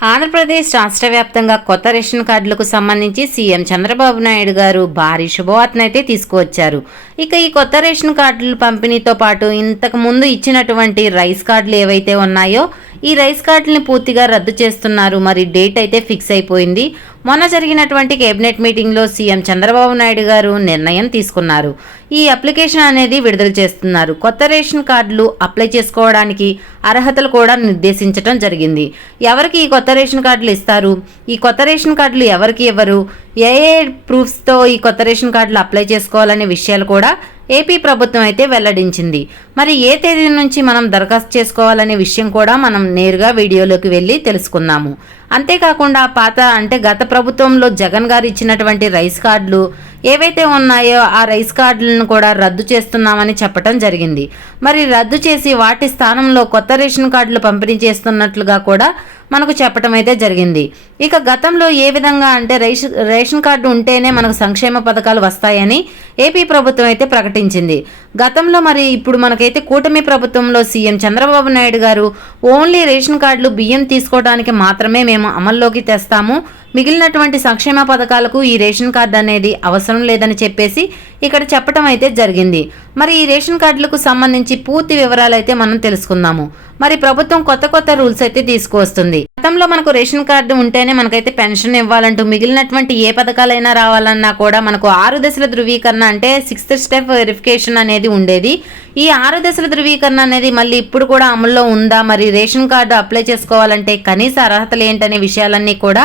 ఆంధ్రప్రదేశ్ రాష్ట్ర వ్యాప్తంగా కొత్త రేషన్ కార్డులకు సంబంధించి సీఎం చంద్రబాబు నాయుడు గారు భారీ శుభవార్తను అయితే తీసుకువచ్చారు. ఇక ఈ కొత్త రేషన్ కార్డుల పంపిణీతో పాటు ఇంతకు ముందు ఇచ్చినటువంటి రైస్ కార్డులు ఏవైతే ఉన్నాయో ఈ రైస్ కార్డుల్ని పూర్తిగా రద్దు చేస్తున్నారు. మరి డేట్ అయితే ఫిక్స్ అయిపోయింది. మొన్న జరిగినటువంటి కేబినెట్ మీటింగ్లో సీఎం చంద్రబాబు నాయుడు గారు నిర్ణయం తీసుకున్నారు. ఈ అప్లికేషన్ అనేది విడుదల చేస్తున్నారు. కొత్త రేషన్ కార్డులు అప్లై చేసుకోవడానికి అర్హతలు కూడా నిర్దేశించడం జరిగింది. ఎవరికి ఈ కొత్త రేషన్ కార్డులు ఇస్తారు? ఈ కొత్త రేషన్ కార్డులు ఎవరికి ఇవ్వరు? ఏ ఏ ప్రూఫ్స్తో ఈ కొత్త రేషన్ కార్డులు అప్లై చేసుకోవాలనే విషయాలు కూడా ఏపీ ప్రభుత్వం అయితే వెల్లడించింది. మరి ఏ తేదీ నుంచి మనం దరఖాస్తు చేసుకోవాలనే విషయం కూడా మనం నేరుగా వీడియోలోకి వెళ్ళి తెలుసుకుందాము. అంతేకాకుండా పాత అంటే గత ప్రభుత్వంలో జగన్ గారు ఇచ్చినటువంటి రైస్ కార్డులు ఏవైతే ఉన్నాయో ఆ రైస్ కార్డులను కూడా రద్దు చేస్తున్నామని చెప్పడం జరిగింది. మరి రద్దు చేసి వాటి స్థానంలో కొత్త రేషన్ కార్డులు పంపిణీ చేస్తున్నట్లుగా కూడా మనకు చెప్పడం అయితే జరిగింది. ఇక గతంలో ఏ విధంగా అంటే రేషన్ రేషన్ కార్డు ఉంటేనే మనకు సంక్షేమ పథకాలు వస్తాయని ఏపీ ప్రభుత్వం అయితే ప్రకటించింది. గతంలో మరి ఇప్పుడు మనకైతే కూటమి ప్రభుత్వంలో సీఎం చంద్రబాబు నాయుడు గారు ఓన్లీ రేషన్ కార్డులు బియ్యం తీసుకోవడానికి మాత్రమే మేము అమల్లోకి తెస్తాము. మిగిలినటువంటి సంక్షేమ పథకాలకు ఈ రేషన్ కార్డు అనేది అవసరం లేదని చెప్పేసి ఇక్కడ చెప్పడం అయితే జరిగింది. మరి ఈ రేషన్ కార్డులకు సంబంధించి పూర్తి వివరాలు అయితే మనం తెలుసుకుందాము. మరి ప్రభుత్వం కొత్త కొత్త రూల్స్ అయితే తీసుకువస్తుంది. గతంలో మనకు రేషన్ కార్డు ఉంటేనే మనకైతే పెన్షన్ ఇవ్వాలంటూ మిగిలినటువంటి ఏ పథకాలైనా రావాలన్నా కూడా మనకు ఆరు దశల ధృవీకరణ అంటే సిక్స్త్ స్టెప్ వెరిఫికేషన్ అనేది ఉండేది. ఈ ఆరు దశల ధృవీకరణ అనేది మళ్ళీ ఇప్పుడు కూడా అమల్లో ఉందా? మరి రేషన్ కార్డు అప్లై చేసుకోవాలంటే కనీస అర్హతలు ఏంటనే విషయాలన్నీ కూడా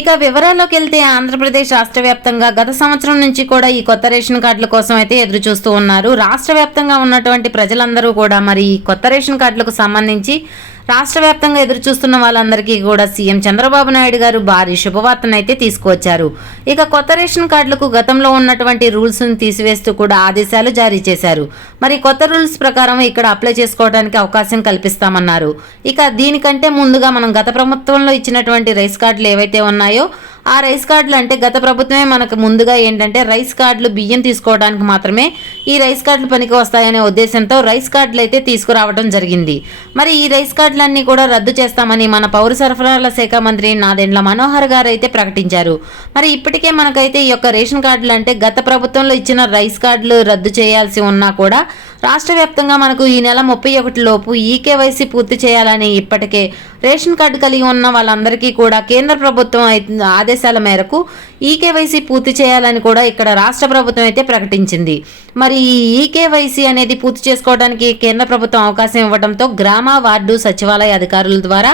ఇక వివరాల్లోకి వెళ్తే ఆంధ్రప్రదేశ్ రాష్ట్ర వ్యాప్తంగా గత సంవత్సరం నుంచి కూడా ఈ కొత్త రేషన్ కార్డుల కోసం అయితే ఎదురు చూస్తూ ఉన్నారు. రాష్ట్ర వ్యాప్తంగా ఉన్నటువంటి ప్రజలందరూ కూడా మరి ఈ కొత్త రేషన్ కార్డులకు సంబంధించి రాష్ట్ర వ్యాప్తంగా ఎదురుచూస్తున్న వాళ్ళందరికీ కూడా సీఎం చంద్రబాబు నాయుడు గారు భారీ శుభవార్తను అయితే తీసుకువచ్చారు. ఇక కొత్త రేషన్ కార్డులకు గతంలో ఉన్నటువంటి రూల్స్ను తీసివేస్తూ కూడా ఆదేశాలు జారీ చేశారు. మరి కొత్త రూల్స్ ప్రకారం ఇక్కడ అప్లై చేసుకోవడానికి అవకాశం కల్పిస్తామన్నారు. ఇక దీనికంటే ముందుగా మనం గత ప్రభుత్వంలో ఇచ్చినటువంటి రైస్ కార్డులు ఏవైతే ఉన్నాయో ఆ రైస్ కార్డులు అంటే గత ప్రభుత్వమే మనకు ముందుగా ఏంటంటే రైస్ కార్డులు బియ్యం తీసుకోవడానికి మాత్రమే ఈ రైస్ కార్డులు పనికి వస్తాయనే ఉద్దేశంతో రైస్ కార్డులు అయితే తీసుకురావడం జరిగింది. మరి ఈ రైస్ కార్డులన్నీ కూడా రద్దు చేస్తామని మన పౌర సరఫరాల శాఖ మంత్రి నాదెండ్ల మనోహర్ గారు అయితే ప్రకటించారు. మరి ఇప్పటికే మనకైతే ఈ యొక్క రేషన్ కార్డులు అంటే గత ప్రభుత్వంలో ఇచ్చిన రైస్ కార్డులు రద్దు చేయాల్సి ఉన్నా కూడా రాష్ట్ర వ్యాప్తంగా మనకు ఈ నెల ముప్పై ఒకటి లోపు ఈకేవైసీ పూర్తి చేయాలని ఇప్పటికే రేషన్ కార్డు కలిగి ఉన్న వాళ్ళందరికీ కూడా కేంద్ర ప్రభుత్వం ఆదేశాల మేరకు ఈకేవైసీ పూర్తి చేయాలని కూడా ఇక్కడ రాష్ట్ర ప్రభుత్వం అయితే ప్రకటించింది. మరి ఈ ఈకేవైసీ అనేది పూర్తి చేసుకోవడానికి కేంద్ర ప్రభుత్వం అవకాశం ఇవ్వడంతో గ్రామ వార్డు సచివాలయ అధికారుల ద్వారా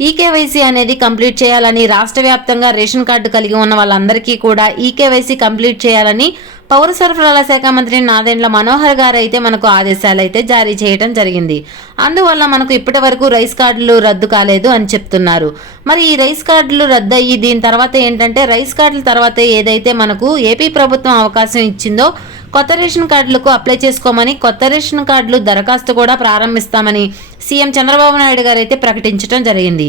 ఈకేవైసీ అనేది కంప్లీట్ చేయాలని రాష్ట్ర వ్యాప్తంగా రేషన్ కార్డు కలిగి ఉన్న వాళ్ళందరికీ కూడా ఈకేవైసీ కంప్లీట్ చేయాలని పౌర సరఫరాల శాఖ మంత్రి నాదెండ్ల మనోహర్ గారు అయితే మనకు ఆదేశాలు అయితే జారీ చేయడం జరిగింది. అందువల్ల మనకు ఇప్పటి వరకు రైస్ కార్డులు రద్దు కాలేదు అని చెప్తున్నారు. మరి ఈ రైస్ కార్డులు రద్దు అయ్యి దీని తర్వాత ఏంటంటే రైస్ కార్డుల తర్వాత ఏదైతే మనకు ఏపీ ప్రభుత్వం అవకాశం ఇచ్చిందో కొత్త రేషన్ కార్డులకు అప్లై చేసుకోమని కొత్త రేషన్ కార్డులు దరఖాస్తు కూడా ప్రారంభిస్తామని సీఎం చంద్రబాబు నాయుడు గారు అయితే ప్రకటించడం జరిగింది.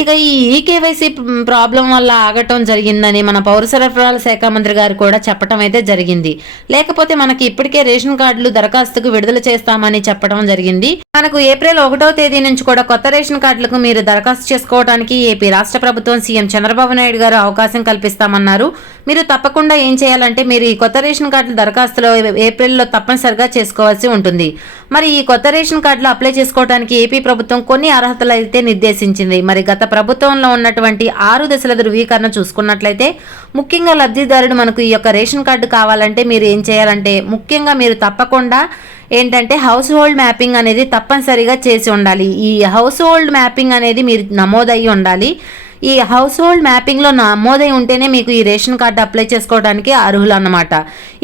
ఇక ఈ ఈకేవైసీ ప్రాబ్లం వల్ల ఆగటం జరిగిందని మన పౌర సరఫరాల శాఖ మంత్రి గారు కూడా చెప్పడం అయితే జరిగింది. లేకపోతే మనకి ఇప్పటికే రేషన్ కార్డులు దరఖాస్తుకు విడుదల చేస్తామని చెప్పడం జరిగింది. మనకు ఏప్రిల్ ఒకటో తేదీ నుంచి కూడా కొత్త రేషన్ కార్డులకు మీరు దరఖాస్తు చేసుకోవడానికి ఏపీ రాష్ట్ర ప్రభుత్వం సీఎం చంద్రబాబు నాయుడు గారు అవకాశం కల్పిస్తామన్నారు. మీరు తప్పకుండా ఏం చేయాలంటే మీరు ఈ కొత్త రేషన్ కార్డుల దరఖాస్తులో ఏప్రిల్లో తప్పనిసరిగా చేసుకోవాల్సి ఉంటుంది. మరి ఈ కొత్త రేషన్ కార్డులు అప్లై చేసుకోవడానికి ఏపీ ప్రభుత్వం కొన్ని అర్హతలు అయితే నిర్దేశించింది. మరి గత ప్రభుత్వంలో ఉన్నటువంటి ఆరు దశల ధృవీకరణ చూసుకున్నట్లయితే ముఖ్యంగా లబ్ధిదారుడు మనకు ఈ యొక్క రేషన్ కార్డు కావాలంటే మీరు ఏం చేయాలంటే ముఖ్యంగా మీరు తప్పకుండా ఏంటంటే హౌస్ హోల్డ్ మ్యాపింగ్ అనేది తప్పనిసరిగా చేసి ఉండాలి. ఈ హౌస్ హోల్డ్ మ్యాపింగ్ అనేది మీరు నమోదయ్యి ఉండాలి. ఈ హౌస్ హోల్డ్ మ్యాపింగ్లో నమోదై ఉంటేనే మీకు ఈ రేషన్ కార్డు అప్లై చేసుకోవడానికి అర్హులు అన్నమాట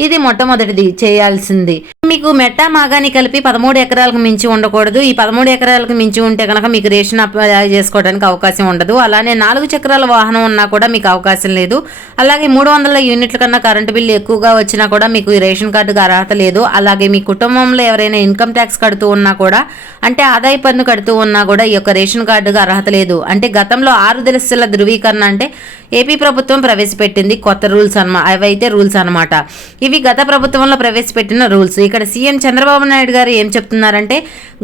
ఇది మొట్టమొదటిది చేయాల్సింది. మీకు మెట్ట మాగాని కలిపి పదమూడు ఎకరాలకు మించి ఉండకూడదు. ఈ పదమూడు ఎకరాలకు మించి ఉంటే కనుక మీకు రేషన్ అప్లై చేసుకోవడానికి అవకాశం ఉండదు. అలానే నాలుగు చక్రాల వాహనం ఉన్నా కూడా మీకు అవకాశం లేదు. అలాగే మూడు వందల యూనిట్ల కన్నా కరెంటు బిల్లు ఎక్కువగా వచ్చినా కూడా మీకు ఈ రేషన్ కార్డుకు అర్హత లేదు. అలాగే మీ కుటుంబంలో ఎవరైనా ఇన్కమ్ ట్యాక్స్ కడుతూ ఉన్నా కూడా అంటే ఆదాయ పన్ను కడుతూ ఉన్నా కూడా ఈ యొక్క రేషన్ కార్డుకు అర్హత లేదు. అంటే గతంలో ఆరు దశల ధృవీకరణ అంటే ఏపీ ప్రభుత్వం ప్రవేశపెట్టింది కొత్త రూల్స్ అనమా అవైతే రూల్స్ అనమాట ఇవి గత ప్రభుత్వంలో ప్రవేశపెట్టిన రూల్స్. ఇక్కడ సీఎం చంద్రబాబు నాయుడు గారు ఏం చెప్తున్నారంటే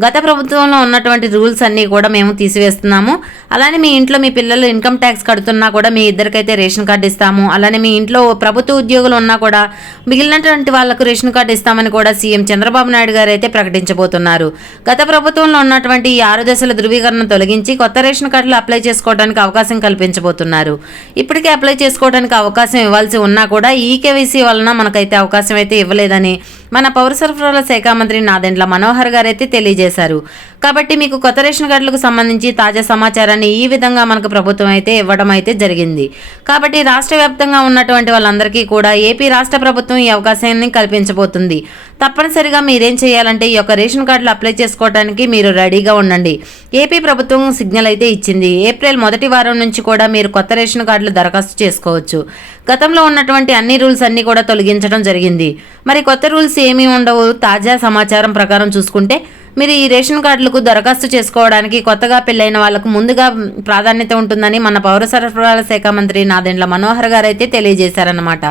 గత ప్రభుత్వంలో ఉన్నటువంటి రూల్స్ అన్నీ కూడా మేము తీసివేస్తున్నాము. అలానే మీ ఇంట్లో మీ పిల్లలు ఇన్కమ్ ట్యాక్స్ కడుతున్నా కూడా మీ ఇద్దరికైతే రేషన్ కార్డు ఇస్తాము. అలానే మీ ఇంట్లో ప్రభుత్వ ఉద్యోగులు ఉన్నా కూడా మిగిలినటువంటి వాళ్ళకు రేషన్ కార్డు ఇస్తామని కూడా సీఎం చంద్రబాబు నాయుడు గారు అయితే ప్రకటించబోతున్నారు. గత ప్రభుత్వంలో ఉన్నటువంటి ఈ ఆరు దశల ధృవీకరణ తొలగించి కొత్త రేషన్ కార్డులు అప్లై చేసుకోవడానికి అవకాశం కల్పించబోతున్నారు. ఇప్పటికే అప్లై చేసుకోవడానికి అవకాశం ఇవ్వాల్సి ఉన్నా కూడా ఈ కేవైసీ వలన మనకైతే అవకాశం అయితే ఇవ్వలేదని మన పౌర సరఫరాల శాఖ మంత్రి నాదెండ్ల మనోహర్ గారైతే తెలియజేశారు. కాబట్టి మీకు కొత్త రేషన్ కార్డులకు సంబంధించి తాజా సమాచారాన్ని ఈ విధంగా మనకు ప్రభుత్వం అయితే ఇవ్వడం అయితే జరిగింది. కాబట్టి రాష్ట్ర వ్యాప్తంగా ఉన్నటువంటి వాళ్ళందరికీ కూడా ఏపీ రాష్ట్ర ప్రభుత్వం ఈ అవకాశాన్ని కల్పించబోతుంది. తప్పనిసరిగా మీరేం చేయాలంటే ఈ యొక్క రేషన్ కార్డులు అప్లై చేసుకోవడానికి మీరు రెడీగా ఉండండి. ఏపీ ప్రభుత్వం సిగ్నల్ అయితే ఇచ్చింది. ఏప్రిల్ మొదటి వారం నుంచి కూడా మీరు కొత్త రేషన్ కార్డులు దరఖాస్తు చేసుకోవచ్చు. గతంలో ఉన్నటువంటి అన్ని రూల్స్ అన్నీ కూడా తొలగించడం జరిగింది. మరి కొత్త రూల్స్ ఏమీ ఉండవు. తాజా సమాచారం ప్రకారం చూసుకుంటే మీరు ఈ రేషన్ కార్డులకు దరఖాస్తు చేసుకోవడానికి కొత్తగా పెళ్ళైన వాళ్ళకు ముందుగా ప్రాధాన్యత ఉంటుందని మన పౌర సరఫరాల శాఖ మంత్రి నాదెండ్ల మనోహర్ గారు అయితే తెలియజేశారన్నమాట.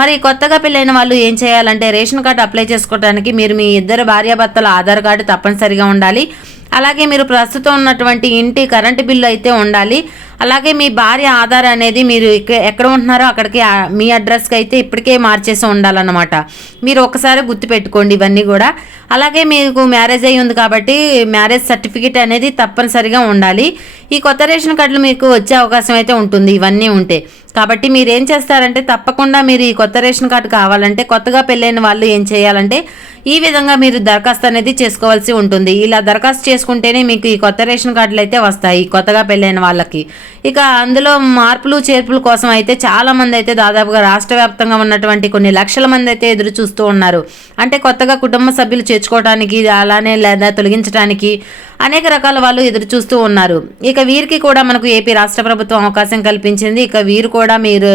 మరి కొత్తగా పెళ్ళైన వాళ్ళు ఏం చేయాలంటే రేషన్ కార్డు అప్లై చేసుకోవడానికి మీరు మీ ఇద్దరు భార్యాభర్తల ఆధార్ కార్డు తప్పనిసరిగా ఉండాలి. అలాగే మీరు ప్రస్తుతం ఉన్నటువంటి ఇంటి కరెంటు బిల్లు అయితే ఉండాలి. అలాగే మీ భార్య ఆధార్ అనేది మీరు ఎక్కడ ఉంటున్నారో అక్కడికి మీ అడ్రస్కి అయితే ఇప్పటికే మార్చేసి ఉండాలన్నమాట. మీరు ఒకసారి గుర్తుపెట్టుకోండి ఇవన్నీ కూడా. అలాగే మీకు మ్యారేజ్ అయ్యి ఉంది కాబట్టి మ్యారేజ్ సర్టిఫికేట్ అనేది తప్పనిసరిగా ఉండాలి. ఈ కొత్త రేషన్ కార్డులు మీకు వచ్చే అవకాశం అయితే ఉంటుంది ఇవన్నీ ఉంటే. కాబట్టి మీరు ఏం చేస్తారంటే తప్పకుండా మీరు ఈ కొత్త రేషన్ కార్డు కావాలంటే కొత్తగా పెళ్ళైన వాళ్ళు ఏం చేయాలంటే ఈ విధంగా మీరు దరఖాస్తు అనేది చేసుకోవాల్సి ఉంటుంది. ఇలా దరఖాస్తు చేసుకుంటేనే మీకు ఈ కొత్త రేషన్ కార్డులు అయితే వస్తాయి కొత్తగా పెళ్ళైన వాళ్ళకి. ఇక అందులో మార్పులు చేర్పుల కోసం అయితే చాలా మంది అయితే దాదాపుగా రాష్ట్ర వ్యాప్తంగా ఉన్నటువంటి కొన్ని లక్షల మంది అయితే ఎదురు చూస్తూ ఉన్నారు. అంటే కొత్తగా కుటుంబ సభ్యులు చేర్చుకోవడానికి అలానే లేదా తొలగించడానికి అనేక రకాల వాళ్ళు ఎదురు చూస్తూ ఉన్నారు. ఇక వీరికి కూడా మనకు ఏపీ రాష్ట్ర ప్రభుత్వం అవకాశం కల్పించింది. ఇక వీరు కూడా మీరు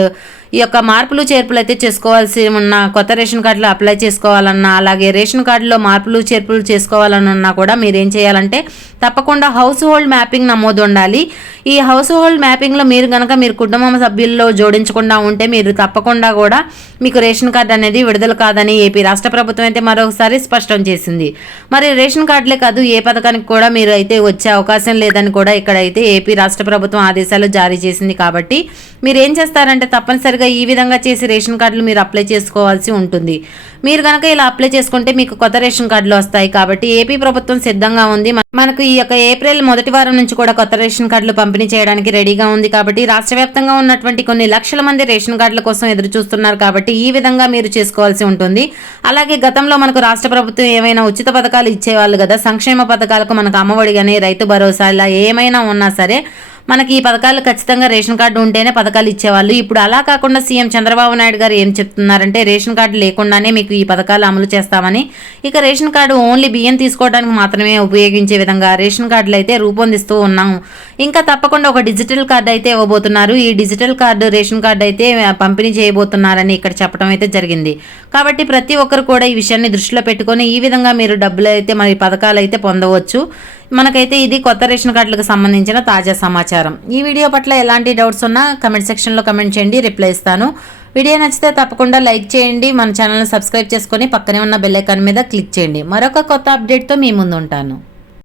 ఈ యొక్క మార్పులు చేర్పులు అయితే చేసుకోవాల్సి ఉన్న కొత్త రేషన్ కార్డులో అప్లై చేసుకోవాలన్నా అలాగే రేషన్ కార్డులో మార్పులు చేర్పులు చేసుకోవాలన్నా కూడా మీరు ఏం చేయాలంటే తప్పకుండా హౌస్ హోల్డ్ మ్యాపింగ్ నమోదు ఉండాలి. ఈ హౌస్ హోల్డ్ మ్యాపింగ్లో మీరు కనుక మీరు కుటుంబం సభ్యుల్లో జోడించకుండా ఉంటే మీరు తప్పకుండా కూడా మీకు రేషన్ కార్డు అనేది విడుదల కాదని ఏపీ రాష్ట్ర ప్రభుత్వం అయితే మరొకసారి స్పష్టం చేసింది. మరి రేషన్ కార్డులే కాదు ఏ పథకానికి కూడా మీరు అయితే వచ్చే అవకాశం లేదని కూడా ఇక్కడైతే ఏపీ రాష్ట్ర ప్రభుత్వం ఆదేశాలు జారీ చేసింది కాబట్టి మీరు ఏం చేస్తారంటే తప్పనిసరిగా ఈ విధంగా చేసి రేషన్ కార్డులు మీరు అప్లై చేసుకోవాల్సి ఉంటుంది. మీరు కనుక ఇలా అప్లై చేసుకుంటే మీకు కొత్త రేషన్ కార్డులు వస్తాయి కాబట్టి ఏపీ ప్రభుత్వం సిద్ధంగా ఉంది. మనకు ఈ యొక్క ఏప్రిల్ మొదటి వారం నుంచి కూడా కొత్త రేషన్ కార్డులు పంపిణీ చేయడానికి రెడీగా ఉంది కాబట్టి రాష్ట్ర వ్యాప్తంగా ఉన్నటువంటి కొన్ని లక్షల మంది రేషన్ కార్డుల కోసం ఎదురు చూస్తున్నారు కాబట్టి ఈ విధంగా మీరు చేసుకోవాల్సి ఉంటుంది. అలాగే గతంలో మనకు రాష్ట్ర ప్రభుత్వం ఏమైనా ఉచిత పథకాలు ఇచ్చేవాళ్ళు కదా సంక్షేమ పథకాలకు మనకు అమ్మఒడి కానీ రైతు భరోసా ఇలా ఏమైనా ఉన్నా సరే మనకి ఈ పథకాలు ఖచ్చితంగా రేషన్ కార్డు ఉంటేనే పథకాలు ఇచ్చేవాళ్ళు. ఇప్పుడు అలా కాకుండా సీఎం చంద్రబాబు నాయుడు గారు ఏం చెప్తున్నారంటే రేషన్ కార్డు లేకుండానే మీకు ఈ పథకాలు అమలు చేస్తామని. ఇక రేషన్ కార్డు ఓన్లీ బియ్యం తీసుకోవడానికి మాత్రమే ఉపయోగించే విధంగా రేషన్ కార్డులు అయితే రూపొందిస్తూ ఉన్నాము. ఇంకా తప్పకుండా ఒక డిజిటల్ కార్డు అయితే ఇవ్వబోతున్నారు. ఈ డిజిటల్ కార్డు రేషన్ కార్డు అయితే పంపిణీ చేయబోతున్నారని ఇక్కడ చెప్పడం అయితే జరిగింది. కాబట్టి ప్రతి ఒక్కరు కూడా ఈ విషయాన్ని దృష్టిలో పెట్టుకొని ఈ విధంగా మీరు డబ్బులు అయితే మరి పథకాలు అయితే పొందవచ్చు. మనకైతే ఇది కొత్త రేషన్ కార్డులకు సంబంధించిన తాజా సమాచారం. ఈ వీడియో పట్ల ఎలాంటి డౌట్స్ ఉన్నా కమెంట్ సెక్షన్లో కమెంట్ చేయండి రిప్లై ఇస్తాను. వీడియో నచ్చితే తప్పకుండా లైక్ చేయండి మన ఛానల్ని సబ్స్క్రైబ్ చేసుకొని పక్కనే ఉన్న బెల్ ఐకాన్ మీద క్లిక్ చేయండి. మరొక కొత్త అప్డేట్తో మీ ముందు ఉంటాను.